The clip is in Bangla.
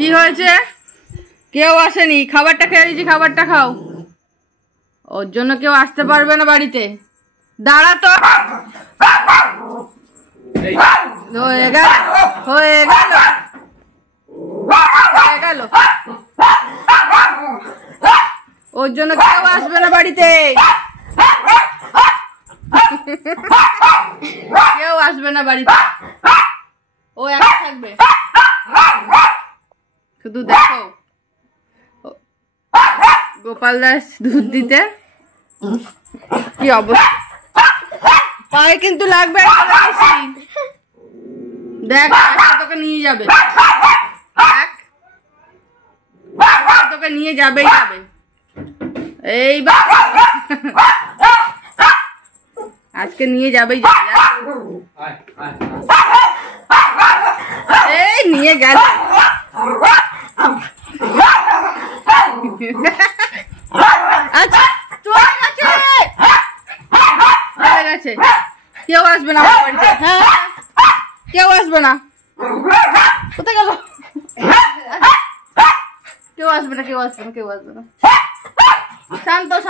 কি হয়েছে? কেউ আসেনি, খাবারটা খেয়ে দিয়েছি, খাবারটা খাও। ওর জন্য কেউ আসতে পারবে না বাড়িতে। দাঁড়া তো। হয়ে গেল হয়ে গেল হয়ে গেল। ওর জন্য কেউ আসবে না বাড়িতে, কেউ আসবে না বাড়িতে, ও একা থাকবে। শুধু দেখো গোপাল দাস দুধ দিতে কি অবস্থা, পায়ে কিন্তু লাগবে। দেখ তোকে নিয়ে যাবে, তোকে নিয়ে যাবেই যাবে। এইবার আজকে নিয়ে যাবেই যাবে। এই নিয়ে গেল। আচ্ছা চলে গেছে, চলে গেছে। কেউ আসবে না আমার বাড়িতে। হ্যাঁ কেউ আসবে না। কোথায় গেল? কেউ আসবে না, কেউ আসবে না, কেউ আসবে না। শান্ত শান্ত।